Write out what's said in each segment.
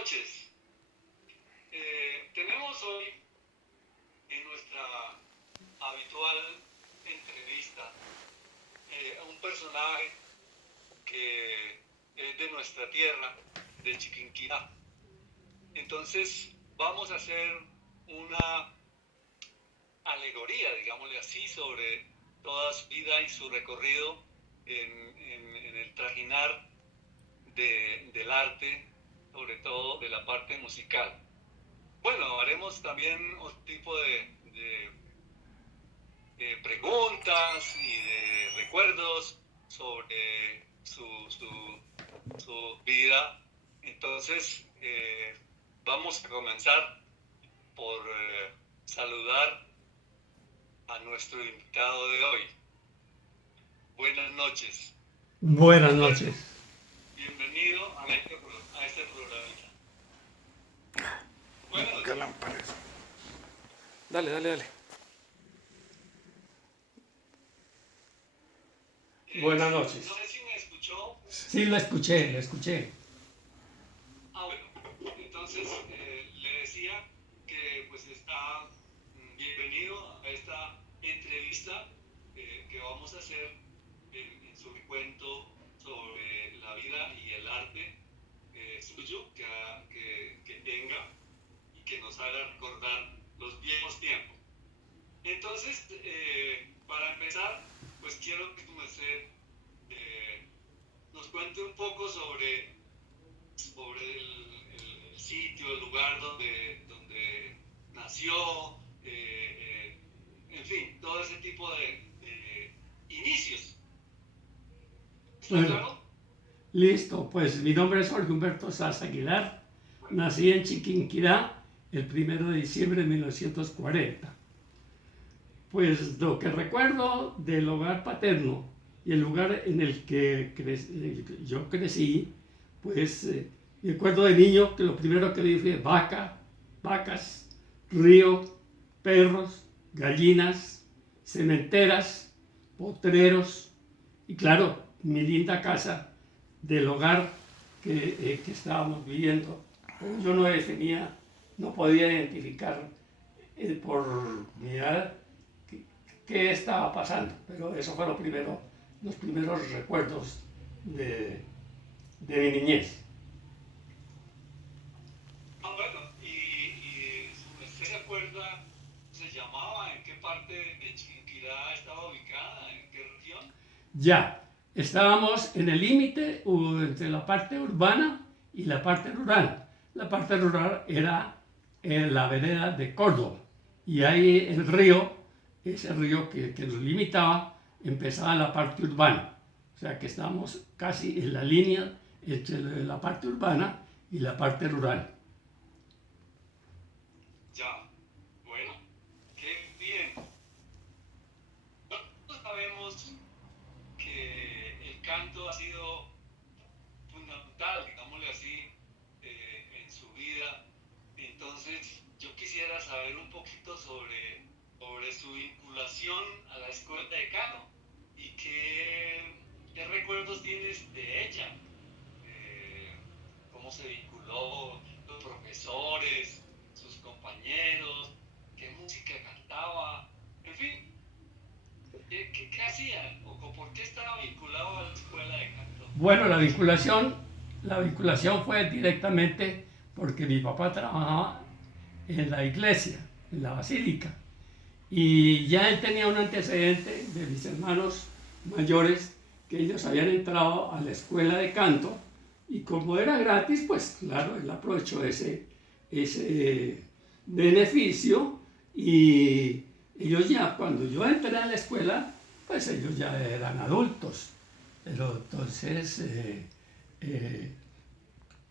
noches. Tenemos hoy en nuestra habitual entrevista a un personaje que es de nuestra tierra, de Chiquinquirá. Entonces vamos a hacer una alegoría, digámosle así, sobre toda su vida y su recorrido en el trajinar del arte, sobre todo de la parte musical. Bueno, haremos también otro tipo de preguntas y de recuerdos sobre su vida. Entonces, vamos a comenzar por saludar a nuestro invitado de hoy. Buenas noches. Buenas noches. Bienvenido a este programa. Buenas noches. Dale. Buenas noches. No sé si me escuchó. Sí, lo escuché. Bueno, entonces le decía que pues está bienvenido a esta entrevista que vamos a hacer en su recuento sobre la vida y el arte suyo que tenga y que nos haga recordar los viejos tiempos. Entonces, para empezar, pues quiero que usted nos cuente un poco sobre el sitio, el lugar donde nació, en fin, todo ese tipo de inicios. ¿Está Bueno, claro? listo, pues mi nombre es Jorge Humberto Saz Aguilar. Nací en Chiquinquirá el 1 de diciembre de 1940. Pues lo que recuerdo del hogar paterno y el lugar en el que yo crecí, pues recuerdo de niño que lo primero que vi fue vacas, río, perros, gallinas, cementeras, potreros y claro, mi linda casa del hogar que estábamos viviendo. Yo no podía identificar por mi edad qué estaba pasando, pero eso fue los primeros recuerdos de mi niñez. Bueno, y ¿usted se acuerda, se llamaba, en qué parte de Chiquinquirá estaba ubicada, en qué región? Ya, estábamos en el límite entre la parte urbana y la parte rural. La parte rural era en la vereda de Córdoba y ahí el río, ese río que nos limitaba, empezaba en la parte urbana. O sea que estábamos casi en la línea entre la parte urbana y la parte rural. Ya, bueno, qué bien. Nosotros sabemos que el canto ha sido fundamental, digámosle así, en su vida. Entonces, yo quisiera saber un poquito sobre su vinculación a la escuela de canto y qué recuerdos tienes de ella. Cómo se vinculó, los profesores, sus compañeros, qué música cantaba, en fin, qué hacía o por qué estaba vinculado a la escuela de canto. Bueno, la vinculación fue directamente porque mi papá trabajaba en la iglesia, en la basílica, y ya él tenía un antecedente de mis hermanos mayores que ellos habían entrado a la escuela de canto y como era gratis, pues claro, él aprovechó ese beneficio y ellos ya, cuando yo entré a la escuela, pues ellos ya eran adultos. Pero entonces,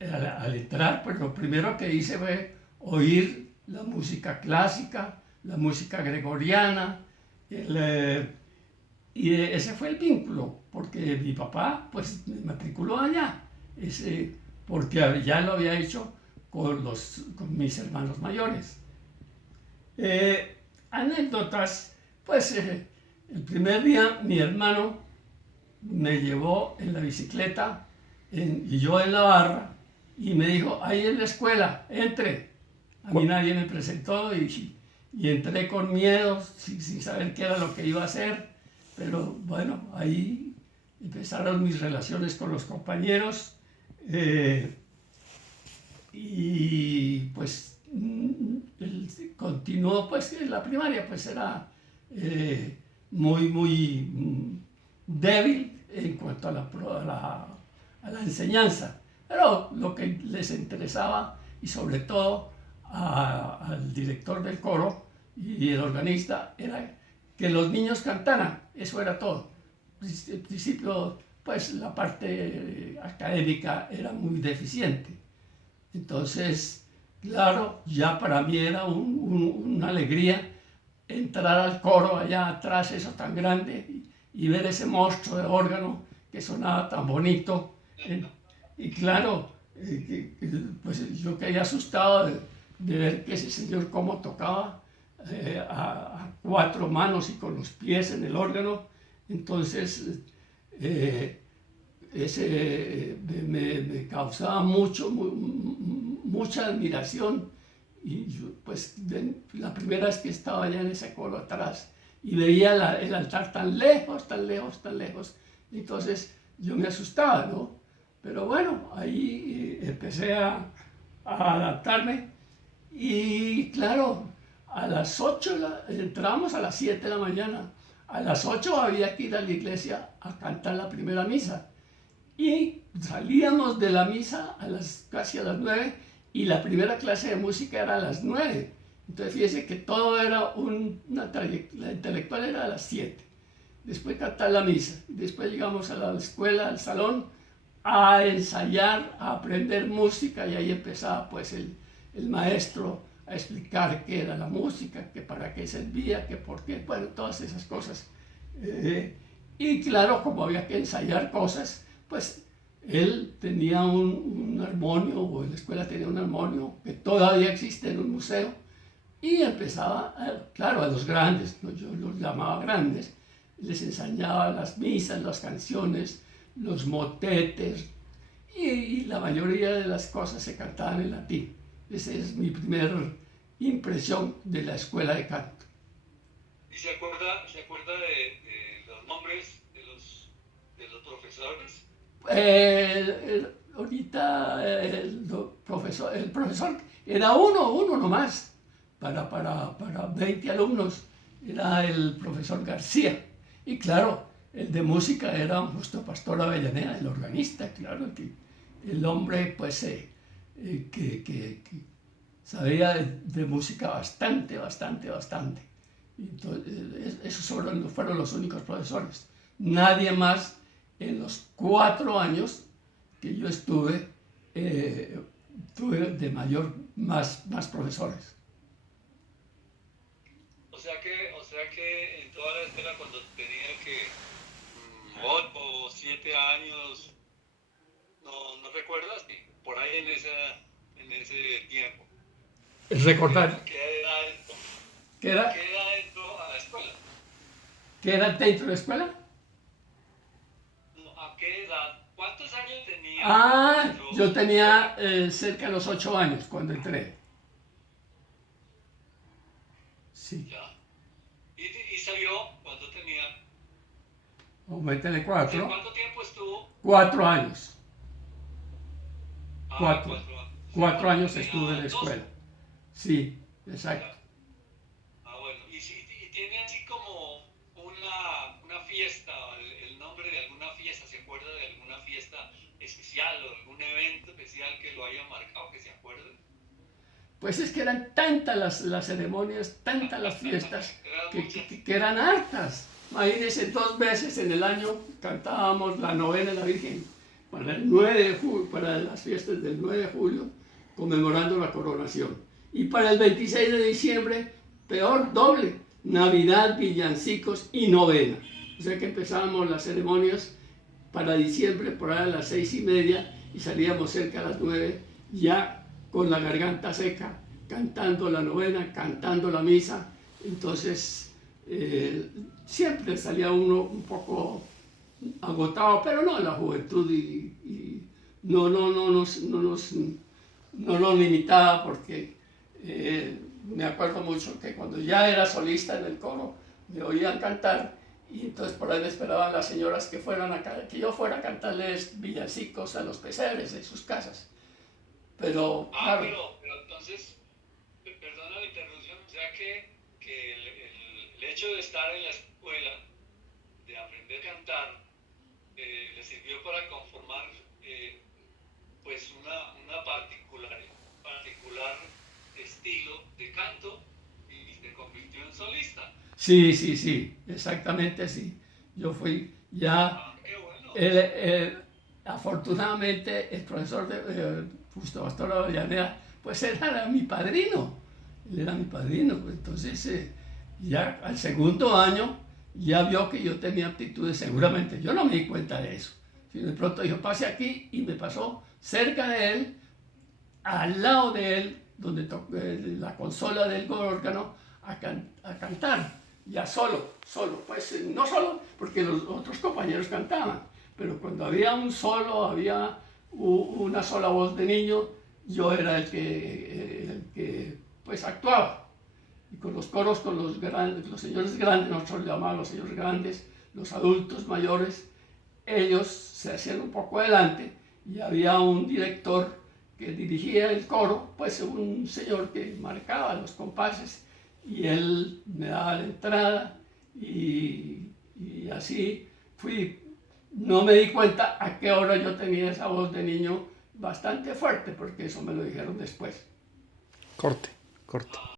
al entrar, pues lo primero que hice fue oír la música clásica, la música gregoriana, y ese fue el vínculo, porque mi papá pues me matriculó allá, porque ya lo había hecho con mis hermanos mayores. Anécdotas, pues el primer día mi hermano me llevó en la bicicleta y yo en la barra y me dijo, ahí en la escuela, entre. A mí nadie me presentó y entré con miedo, sin saber qué era lo que iba a hacer, pero bueno, ahí empezaron mis relaciones con los compañeros y pues continuó, pues en la primaria pues era muy débil en cuanto a la enseñanza, pero lo que les interesaba y sobre todo al director del coro y el organista era que los niños cantaran, eso era todo. Al principio pues la parte académica era muy deficiente, entonces claro, ya para mí era una alegría entrar al coro allá atrás, eso tan grande, y ver ese monstruo de órgano que sonaba tan bonito. Y claro, pues yo quedé asustado de ver que ese señor cómo tocaba a cuatro manos y con los pies en el órgano. Entonces, me causaba mucha admiración. Y yo, pues la primera vez que estaba allá en ese coro atrás y veía el altar tan lejos, tan lejos, tan lejos, entonces yo me asustaba, ¿no? Pero bueno, ahí empecé a adaptarme y claro, a las 8 entrábamos a las 7 de la mañana, a las 8 había que ir a la iglesia a cantar la primera misa y salíamos de la misa casi a las 9 y la primera clase de música era a las 9. Entonces fíjese que todo era la intelectual era a las 7. Después cantar la misa. Después llegamos a la escuela, al salón, a ensayar, a aprender música y ahí empezaba pues el maestro a explicar qué era la música, que para qué servía, que por qué, bueno, todas esas cosas. Y claro, como había que ensayar cosas, pues él tenía un armonio, o en la escuela tenía un armonio que todavía existe en un museo, y empezaba, claro, a los grandes, ¿no? Yo los llamaba grandes, les enseñaba las misas, las canciones, los motetes, y la mayoría de las cosas se cantaban en latín. Esa es mi primera impresión de la escuela de canto. ¿Y se acuerda de los nombres de los profesores? Ahorita el profesor era uno nomás, para 20 alumnos, era el profesor García. Y claro, el de música era Justo Pastor Avellaneda, el organista, claro, el hombre pues que sabía de música bastante. Entonces, esos fueron los únicos profesores. Nadie más en los 4 años que yo estuve, tuve más profesores. O sea que en toda la escuela cuando tenía que 8 o 7 años, no recuerdas, por ahí en ese tiempo. Recordar. ¿Qué edad entró? ¿Qué era? ¿Qué edad entró a la escuela? ¿Qué era dentro de la escuela? ¿A qué edad? ¿Cuántos años tenía? Yo tenía cerca de los 8 años cuando entré. Sí. Ya. ¿Y salió cuando tenía? Métele 4. ¿Cuánto tiempo estuvo? 4 años. 4 años. 4 años estuve en la escuela. Sí, exacto. Bueno. ¿Y tiene así como una fiesta, el nombre de alguna fiesta? ¿Se acuerda de alguna fiesta especial o algún evento especial que lo haya marcado, que se acuerde? Pues es que eran tantas las ceremonias, tantas las fiestas, que eran hartas. Imagínense, 2 veces en el año cantábamos la novena de la Virgen para el 9 de julio, para las fiestas del 9 de julio, conmemorando la coronación. Y para el 26 de diciembre, peor, doble, Navidad, villancicos y novena. O sea que empezábamos las ceremonias para diciembre por ahí a las 6:30 y salíamos cerca a las 9, ya con la garganta seca, cantando la novena, cantando la misa. Entonces, siempre salía uno un poco agotado, pero no, la juventud y no nos limitaba porque me acuerdo mucho que cuando ya era solista en el coro me oían cantar y entonces por ahí me esperaban las señoras que que yo fuera a cantarles villancicos a los pesebres en sus casas. Pero claro, pero entonces, perdona la interrupción, o sea que el hecho de estar en la escuela, de aprender a cantar, le sirvió para conformar pues una particular estilo de canto y se convirtió en solista. sí, exactamente sí. Yo fui ya, Qué bueno. afortunadamente el profesor Justo Pastor Avellaneda, pues él era mi padrino, entonces ya al segundo año ya vio que yo tenía aptitudes seguramente, yo no me di cuenta de eso, sino de pronto dijo, pase aquí y me pasó cerca de él, al lado de él, donde la consola del órgano, a cantar, ya solo, pues no solo porque los otros compañeros cantaban, pero cuando había un solo, había una sola voz de niño, yo era el que pues actuaba. Y con los coros, con los señores grandes, nosotros le llamábamos los señores grandes, los adultos mayores, ellos se hacían un poco adelante y había un director que dirigía el coro, pues un señor que marcaba los compases y él me daba la entrada y así fui. No me di cuenta a qué hora yo tenía esa voz de niño bastante fuerte, porque eso me lo dijeron después. Corte, corte.